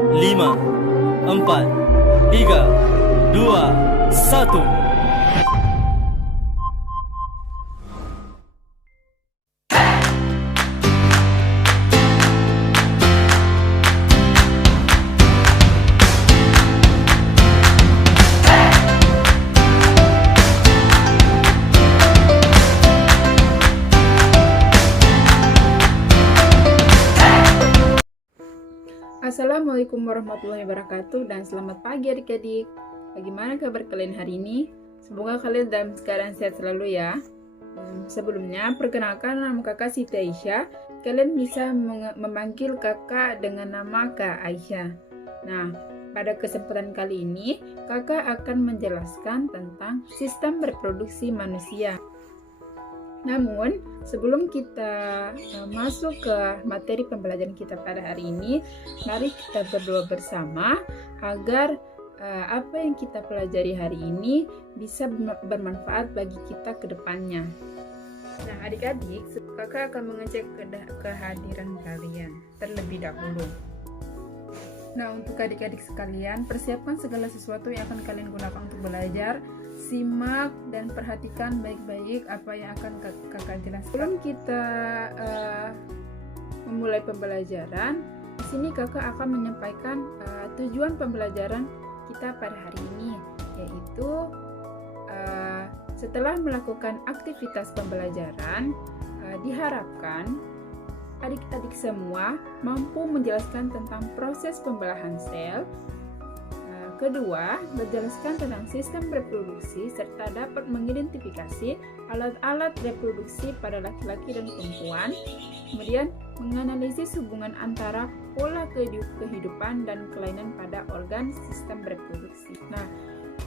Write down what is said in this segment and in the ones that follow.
5, 4, 3, 2, 1. Assalamualaikum warahmatullahi wabarakatuh dan selamat pagi adik-adik. Bagaimana kabar kalian hari ini? Semoga kalian dalam keadaan sehat selalu ya. Sebelumnya, perkenalkan nama kakak Siti Aisyah. Kalian bisa memanggil kakak dengan nama Kak Aisyah. Nah, pada kesempatan kali ini, kakak akan menjelaskan tentang sistem reproduksi manusia. Namun, sebelum kita masuk ke materi pembelajaran kita pada hari ini, mari kita berdoa bersama agar apa yang kita pelajari hari ini bisa bermanfaat bagi kita ke depannya. Nah, adik-adik, kakak akan mengecek kehadiran kalian terlebih dahulu. Nah, untuk adik-adik sekalian, persiapkan segala sesuatu yang akan kalian gunakan untuk belajar. Simak dan perhatikan baik-baik apa yang akan kakak jelaskan. Sebelum kita memulai pembelajaran, di sini kakak akan menyampaikan tujuan pembelajaran kita pada hari ini, yaitu setelah melakukan aktivitas pembelajaran, diharapkan adik-adik semua mampu menjelaskan tentang proses pembelahan sel. Kedua, menjelaskan tentang sistem reproduksi serta dapat mengidentifikasi alat-alat reproduksi pada laki-laki dan perempuan. Kemudian, menganalisis hubungan antara pola kehidupan dan kelainan pada organ sistem reproduksi. Nah,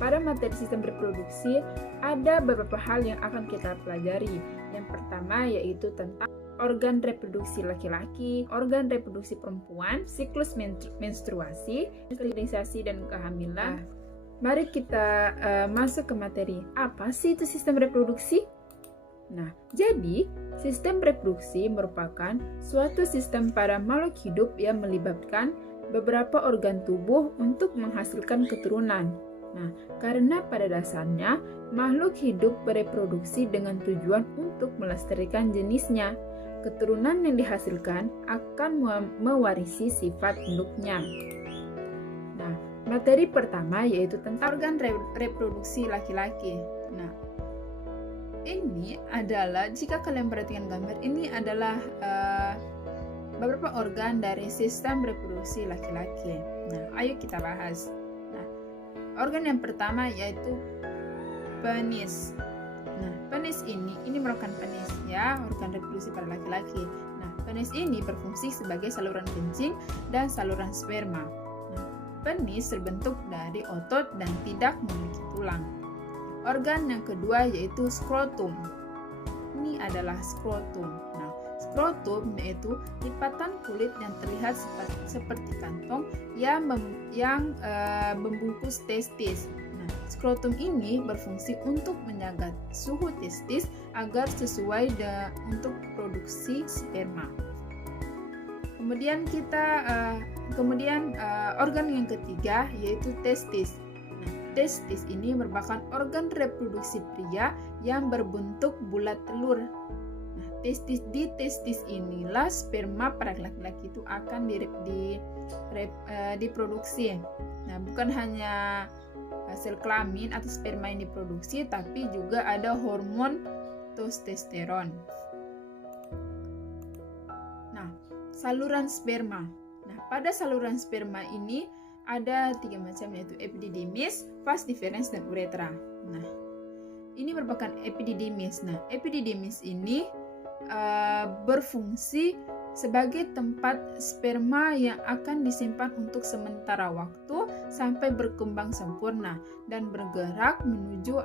pada materi sistem reproduksi ada beberapa hal yang akan kita pelajari. Yang pertama yaitu tentang organ reproduksi laki-laki, organ reproduksi perempuan, siklus menstruasi, sterilisasi dan kehamilan. Mari kita masuk ke materi. Apa sih itu sistem reproduksi? Nah, jadi sistem reproduksi merupakan suatu sistem pada makhluk hidup yang melibatkan beberapa organ tubuh untuk menghasilkan keturunan. Nah, karena pada dasarnya makhluk hidup bereproduksi dengan tujuan untuk melestarikan jenisnya. Keturunan yang dihasilkan akan mewarisi sifat induknya. Nah, materi pertama yaitu tentang organ reproduksi laki-laki. Nah, ini adalah, jika kalian perhatikan gambar, ini adalah beberapa organ dari sistem reproduksi laki-laki. Nah, ayo kita bahas. Nah, organ yang pertama yaitu penis. Nah, penis ini merupakan penis ya, organ reproduksi pada laki-laki. Nah, penis ini berfungsi sebagai saluran kencing dan saluran sperma. Nah, penis terbentuk dari otot dan tidak memiliki tulang. Organ yang kedua yaitu skrotum. Ini adalah skrotum. Nah, skrotum yaitu lipatan kulit yang terlihat seperti kantong yang membungkus testis. Skrotum ini berfungsi untuk menjaga suhu testis agar sesuai untuk produksi sperma. Kemudian organ yang ketiga yaitu testis. Nah, testis ini merupakan organ reproduksi pria yang berbentuk bulat telur. Nah, di testis inilah sperma pada laki-laki itu akan diproduksi. Nah, bukan hanya hasil kelamin atau sperma yang diproduksi, tapi juga ada hormon testosteron. Nah, saluran sperma. Nah, pada saluran sperma ini ada 3 macam, yaitu epididymis, vas deferens, dan uretra. Nah, ini merupakan epididymis. Nah, epididymis ini berfungsi sebagai tempat sperma yang akan disimpan untuk sementara waktu sampai berkembang sempurna dan bergerak menuju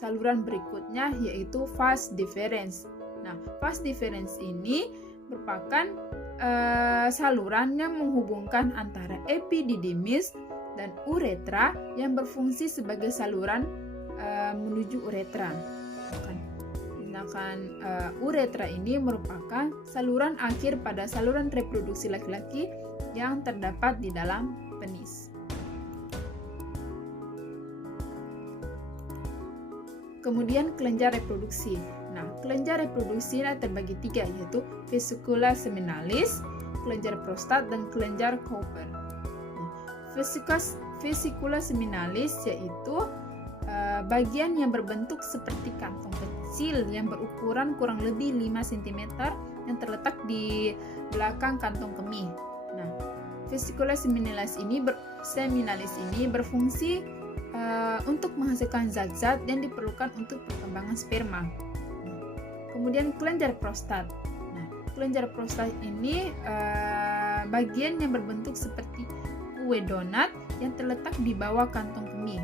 saluran berikutnya yaitu vas deferens. Nah, vas deferens ini merupakan saluran yang menghubungkan antara epididymis dan uretra yang berfungsi sebagai saluran menuju uretra. Sedangkan uretra ini merupakan saluran akhir pada saluran reproduksi laki-laki yang terdapat di dalam penis. Kemudian kelenjar reproduksi. Nah, kelenjar reproduksi terbagi 3, yaitu vesicula seminalis, kelenjar prostat, dan kelenjar Cowper. Vesicula seminalis yaitu bagian yang berbentuk seperti kantong kecil yang berukuran kurang lebih 5 cm yang terletak di belakang kantong kemih. Nah, vesicula seminalis ini berfungsi untuk menghasilkan zat-zat yang diperlukan untuk perkembangan sperma. Kemudian kelenjar prostat. Nah, kelenjar prostat ini bagian yang berbentuk seperti kue donat yang terletak di bawah kantong kemih.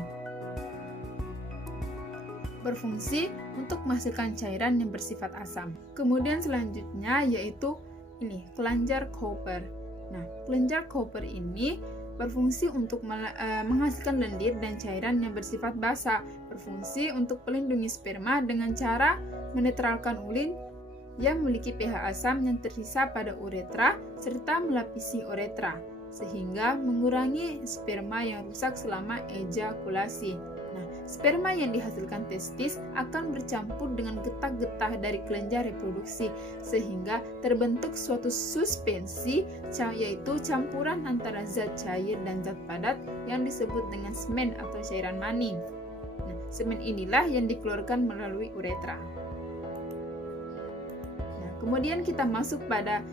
Berfungsi untuk menghasilkan cairan yang bersifat asam. Kemudian selanjutnya yaitu kelenjar Cowper. Nah, kelenjar Cowper ini berfungsi untuk menghasilkan lendir dan cairan yang bersifat basa. Berfungsi untuk melindungi sperma dengan cara menetralkan urin yang memiliki pH asam yang tersisa pada uretra serta melapisi uretra, sehingga mengurangi sperma yang rusak selama ejakulasi. Nah, sperma yang dihasilkan testis akan bercampur dengan getah-getah dari kelenjar reproduksi sehingga terbentuk suatu suspensi, yaitu campuran antara zat cair dan zat padat yang disebut dengan semen atau cairan mani. Nah, semen inilah yang dikeluarkan melalui uretra. Nah, kemudian kita masuk pada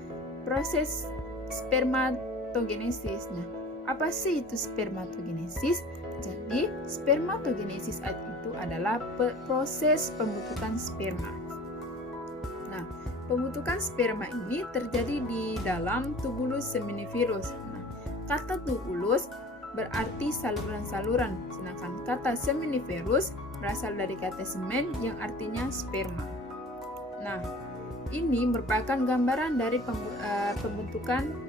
proses spermatogenesis. Nah, apa sih itu spermatogenesis? Jadi, spermatogenesis itu adalah proses pembentukan sperma. Nah, pembentukan sperma ini terjadi di dalam tubulus seminiferus. Nah, kata tubulus berarti saluran-saluran, sedangkan kata seminiferus berasal dari kata semen yang artinya sperma. Nah, ini merupakan gambaran dari pembentukan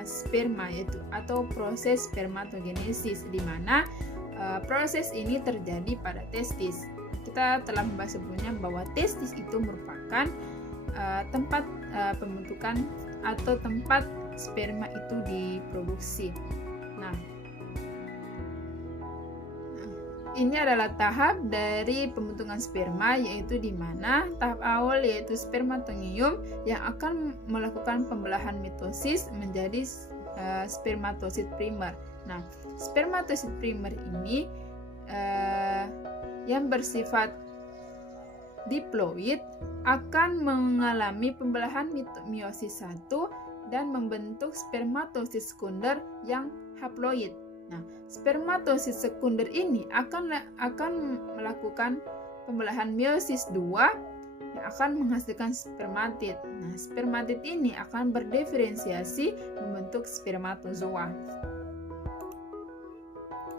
sperma yaitu atau proses spermatogenesis, di mana proses ini terjadi pada testis. Kita telah membahas sebelumnya bahwa testis itu merupakan tempat pembentukan atau tempat sperma itu diproduksi. Nah, ini adalah tahap dari pembentukan sperma, yaitu di mana tahap awal yaitu spermatogeneum yang akan melakukan pembelahan mitosis menjadi spermatosit primer. Nah, spermatosit primer ini yang bersifat diploid akan mengalami pembelahan meiosis 1 dan membentuk spermatosit sekunder yang haploid. Nah, spermatosit sekunder ini akan melakukan pembelahan meiosis 2 yang akan menghasilkan spermatid. Nah, spermatid ini akan berdiferensiasi membentuk spermatozoa.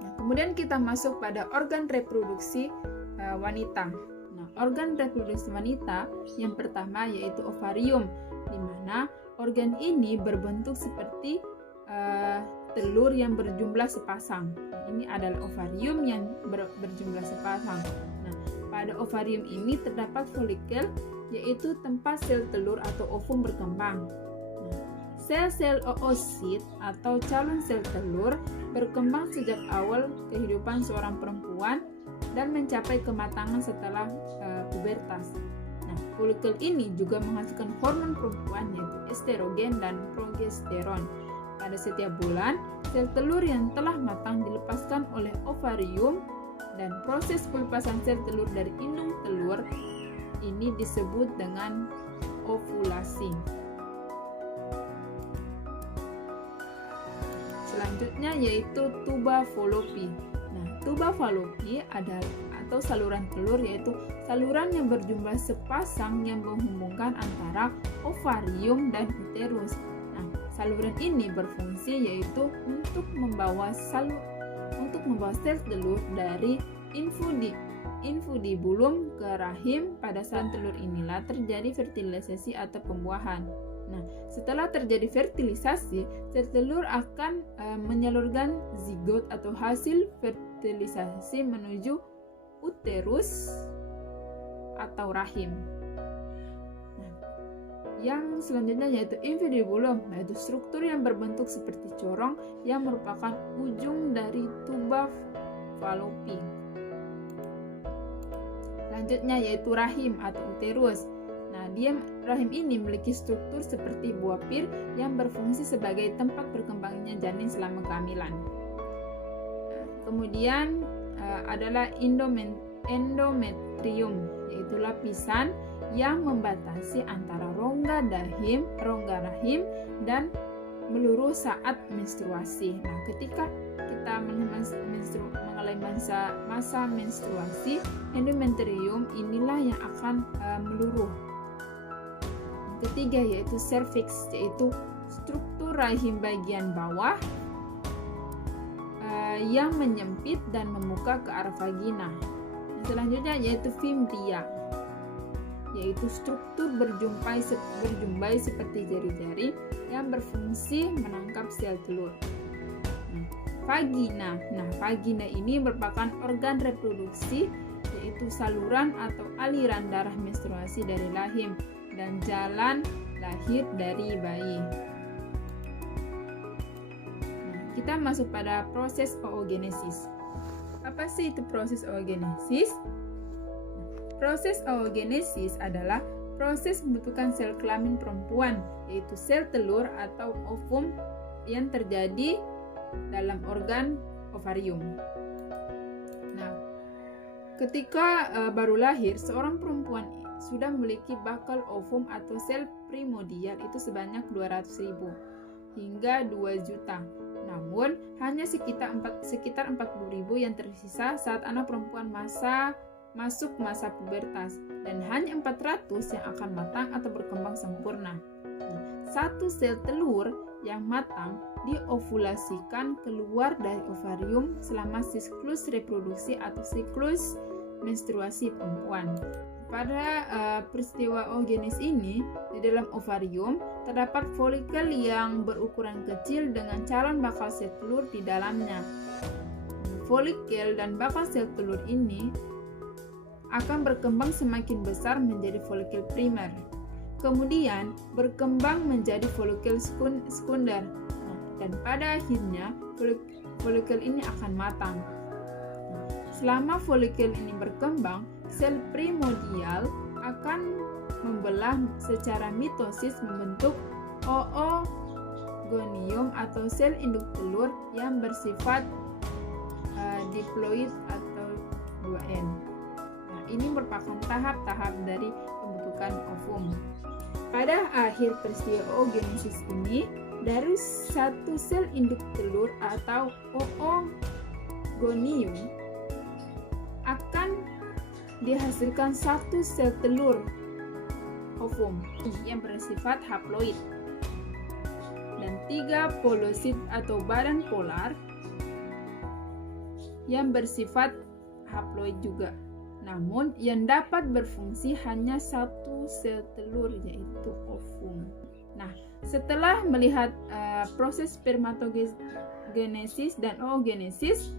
Nah, kemudian kita masuk pada organ reproduksi wanita. Nah, organ reproduksi wanita yang pertama yaitu ovarium, di mana organ ini berbentuk seperti telur yang berjumlah sepasang. Ini adalah ovarium yang berjumlah sepasang. Nah, pada ovarium ini terdapat folikel, yaitu tempat sel telur atau ovum berkembang. Nah, sel-sel oosit atau calon sel telur berkembang sejak awal kehidupan seorang perempuan dan mencapai kematangan setelah pubertas. Nah, folikel ini juga menghasilkan hormon perempuan yaitu estrogen dan progesteron. Pada setiap bulan, sel telur yang telah matang dilepaskan oleh ovarium dan proses pelepasan sel telur dari indung telur ini disebut dengan ovulasi. Selanjutnya yaitu tuba fallopi. Nah, tuba fallopi atau saluran telur yaitu saluran yang berjumlah sepasang yang menghubungkan antara ovarium dan uterus. Saluran ini berfungsi yaitu untuk membawa sel telur dari infundibulum ke rahim. Pada saat telur inilah terjadi fertilisasi atau pembuahan. Nah, setelah terjadi fertilisasi, sel telur akan menyalurkan zigot atau hasil fertilisasi menuju uterus atau rahim. Yang selanjutnya yaitu infundibulum, yaitu struktur yang berbentuk seperti corong yang merupakan ujung dari tuba falopi. Selanjutnya yaitu rahim atau uterus. Nah, rahim ini memiliki struktur seperti buah pir yang berfungsi sebagai tempat berkembangnya janin selama kehamilan. Kemudian adalah endometrium, yaitu lapisan yang membatasi antara rongga rahim dan meluruh saat menstruasi. Nah, ketika kita mengalami masa menstruasi, endometrium inilah yang akan meluruh. Yang ketiga yaitu cervix, yaitu struktur rahim bagian bawah yang menyempit dan membuka ke arah vagina. Selanjutnya yaitu fimbria, yaitu struktur berjumpai seperti jari-jari yang berfungsi menangkap sel telur. Vagina. Nah, vagina ini merupakan organ reproduksi, yaitu saluran atau aliran darah menstruasi dari rahim dan jalan lahir dari bayi. Kita masuk pada proses oogenesis. Apa sih itu proses oogenesis? Proses oogenesis adalah proses pembentukan sel kelamin perempuan, yaitu sel telur atau ovum yang terjadi dalam organ ovarium. Nah, ketika baru lahir, seorang perempuan sudah memiliki bakal ovum atau sel primordial itu sebanyak 200.000 hingga 2 juta. Namun, hanya sekitar 40.000 yang tersisa saat anak perempuan masuk masa pubertas, dan hanya 400 yang akan matang atau berkembang sempurna. Satu sel telur yang matang diovulasikan keluar dari ovarium selama siklus reproduksi atau siklus menstruasi perempuan. Pada peristiwa oogenesis ini, di dalam ovarium terdapat folikel yang berukuran kecil dengan calon bakal sel telur di dalamnya. Folikel dan bakal sel telur ini akan berkembang semakin besar menjadi folikel primer. Kemudian berkembang menjadi folikel sekunder. Dan pada akhirnya folikel ini akan matang. Selama folikel ini berkembang, sel primordial akan membelah secara mitosis membentuk oogonium atau sel induk telur yang bersifat diploid atau 2N. Nah, ini merupakan tahap-tahap dari pembentukan ovum. Pada akhir peristiwa oogenesis ini, dari satu sel induk telur atau oogonium akan dihasilkan satu sel telur ovum yang bersifat haploid dan 3 polosit atau badan polar yang bersifat haploid juga. Namun yang dapat berfungsi hanya satu sel telur, yaitu ovum. Nah, setelah melihat proses spermatogenesis dan oogenesis,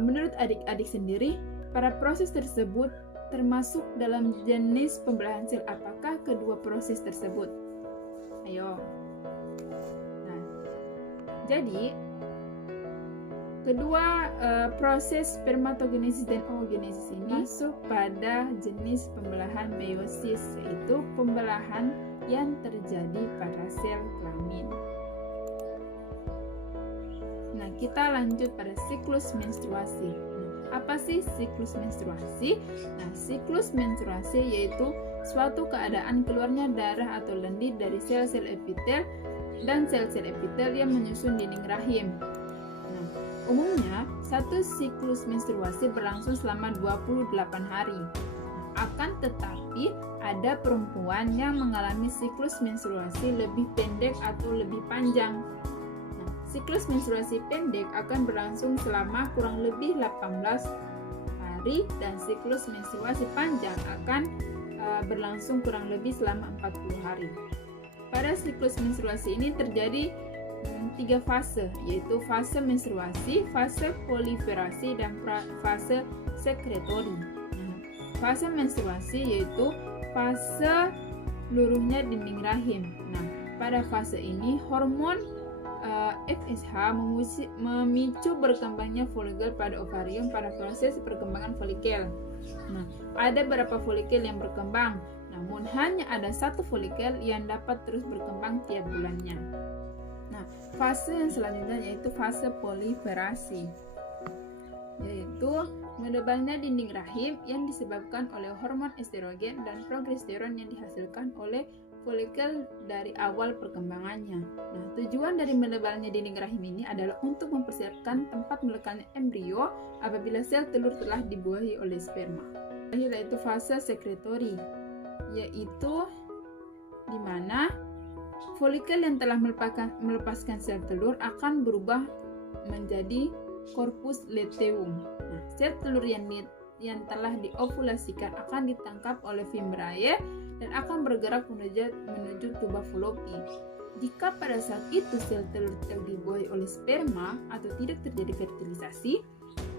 menurut adik-adik sendiri, pada proses tersebut termasuk dalam jenis pembelahan sel apakah kedua proses tersebut? Ayo. Nah, jadi kedua proses spermatogenesis dan oogenesis ini masuk pada jenis pembelahan meiosis, yaitu pembelahan yang terjadi pada sel kelamin. Nah, kita lanjut pada siklus menstruasi. Apa sih siklus menstruasi? Nah, siklus menstruasi yaitu suatu keadaan keluarnya darah atau lendir dari sel-sel epitel dan sel-sel epitel yang menyusun dinding rahim. Nah, umumnya satu siklus menstruasi berlangsung selama 28 hari. Akan tetapi ada perempuan yang mengalami siklus menstruasi lebih pendek atau lebih panjang. Siklus menstruasi pendek akan berlangsung selama kurang lebih 18 hari dan siklus menstruasi panjang akan berlangsung kurang lebih selama 40 hari. Pada siklus menstruasi ini terjadi 3 fase, yaitu fase menstruasi, fase proliferasi, dan fase sekretori. Fase menstruasi yaitu fase luruhnya dinding rahim. Nah, pada fase ini hormon FSH memicu berkembangnya folikel pada ovarium pada proses perkembangan folikel. Nah, ada beberapa folikel yang berkembang, namun hanya ada satu folikel yang dapat terus berkembang tiap bulannya. Nah, fase yang selanjutnya yaitu fase proliferasi, yaitu menebalnya dinding rahim yang disebabkan oleh hormon estrogen dan progesteron yang dihasilkan oleh folikel dari awal perkembangannya. Nah, tujuan dari menebalnya dinding rahim ini adalah untuk mempersiapkan tempat meletaknya embrio apabila sel telur telah dibuahi oleh sperma. Yaitu fase sekretori, yaitu di mana folikel yang telah melepaskan sel telur akan berubah menjadi corpus luteum. Nah, sel telur yang telah diovulasikan akan ditangkap oleh fimbriae dan akan bergerak menuju tuba fallopi. Jika pada saat itu sel telur tidak dibuahi oleh sperma atau tidak terjadi fertilisasi,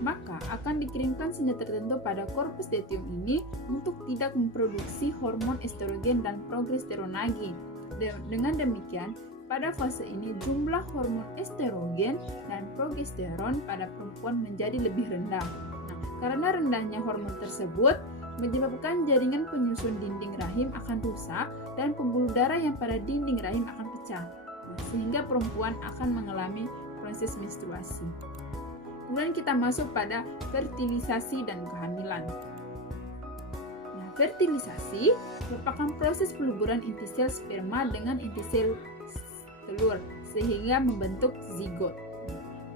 maka akan dikirimkan sinyal tertentu pada corpus luteum ini untuk tidak memproduksi hormon estrogen dan progesteron lagi. Dengan demikian, pada fase ini jumlah hormon estrogen dan progesteron pada perempuan menjadi lebih rendah. Nah, karena rendahnya hormon tersebut menyebabkan jaringan penyusun dinding rahim akan rusak dan pembuluh darah yang pada dinding rahim akan pecah. Nah, sehingga perempuan akan mengalami proses menstruasi. Kemudian kita masuk pada fertilisasi dan kehamilan. Nah, fertilisasi merupakan proses peluburan inti sel sperma dengan inti sel telur sehingga membentuk zigot.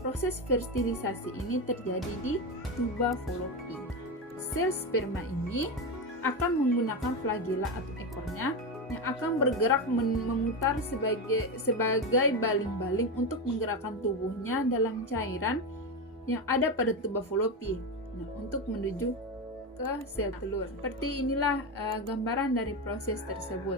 Proses fertilisasi ini terjadi di tuba fallopi. Sel sperma ini akan menggunakan flagela atau ekornya yang akan bergerak memutar sebagai baling-baling untuk menggerakkan tubuhnya dalam cairan yang ada pada tuba fallopi. Nah, untuk menuju ke sel telur. Seperti inilah gambaran dari proses tersebut.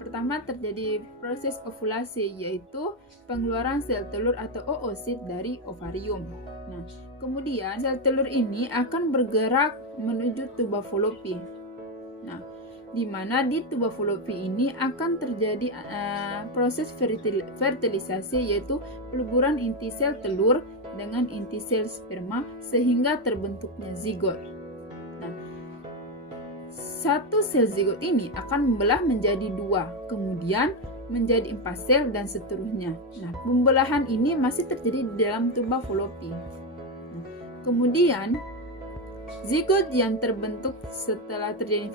Pertama terjadi proses ovulasi, yaitu pengeluaran sel telur atau oosit dari ovarium. Nah, kemudian sel telur ini akan bergerak menuju tuba fallopi. Nah, di mana di tuba fallopi ini akan terjadi proses fertilisasi, yaitu peluburan inti sel telur dengan inti sel sperma sehingga terbentuknya zigot. Satu sel zigot ini akan membelah menjadi 2, kemudian menjadi 4 sel dan seterusnya. Nah, pembelahan ini masih terjadi di dalam tuba fallopi. Kemudian zigot yang terbentuk setelah terjadi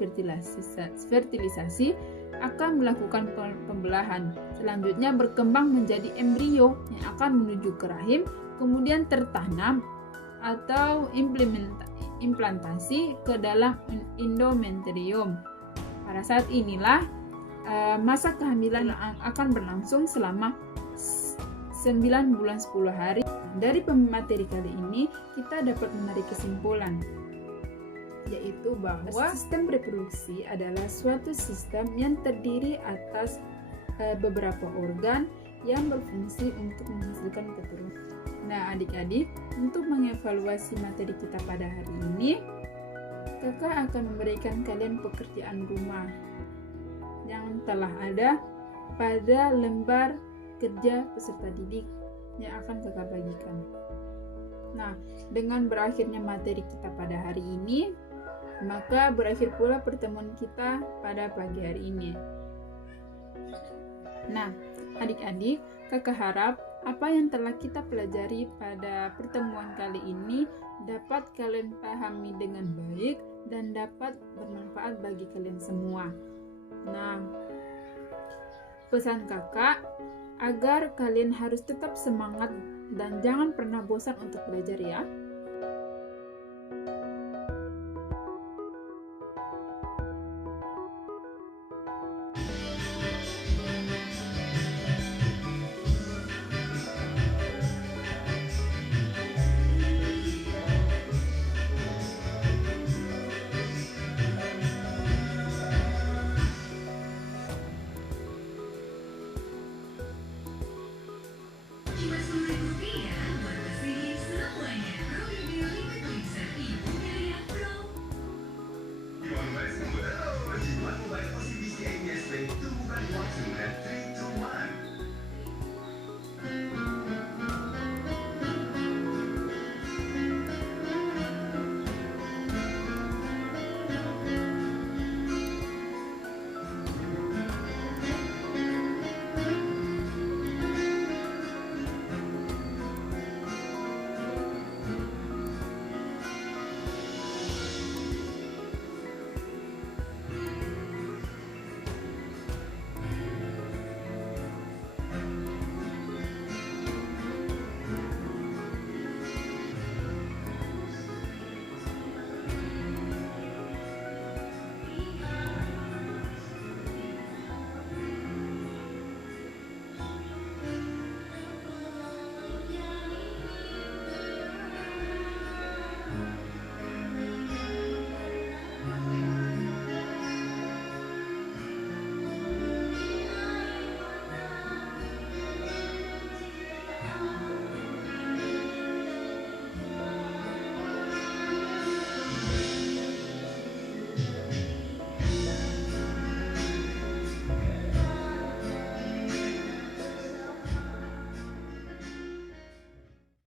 fertilisasi akan melakukan pembelahan. Selanjutnya berkembang menjadi embrio yang akan menuju ke rahim, kemudian tertanam atau implantasi ke dalam endometrium. Pada saat inilah masa kehamilan akan berlangsung selama 9 bulan 10 hari. Dari materi kali ini kita dapat menarik kesimpulan, yaitu bahwa sistem reproduksi adalah suatu sistem yang terdiri atas beberapa organ yang berfungsi untuk menghasilkan keturunan. Nah, adik-adik, untuk mengevaluasi materi kita pada hari ini, kakak akan memberikan kalian pekerjaan rumah yang telah ada pada lembar kerja peserta didik yang akan kakak bagikan. Nah, dengan berakhirnya materi kita pada hari ini, maka berakhir pula pertemuan kita pada pagi hari ini. Nah, adik-adik, kakak harap apa yang telah kita pelajari pada pertemuan kali ini dapat kalian pahami dengan baik dan dapat bermanfaat bagi kalian semua. Nah, pesan kakak agar kalian harus tetap semangat dan jangan pernah bosan untuk belajar ya.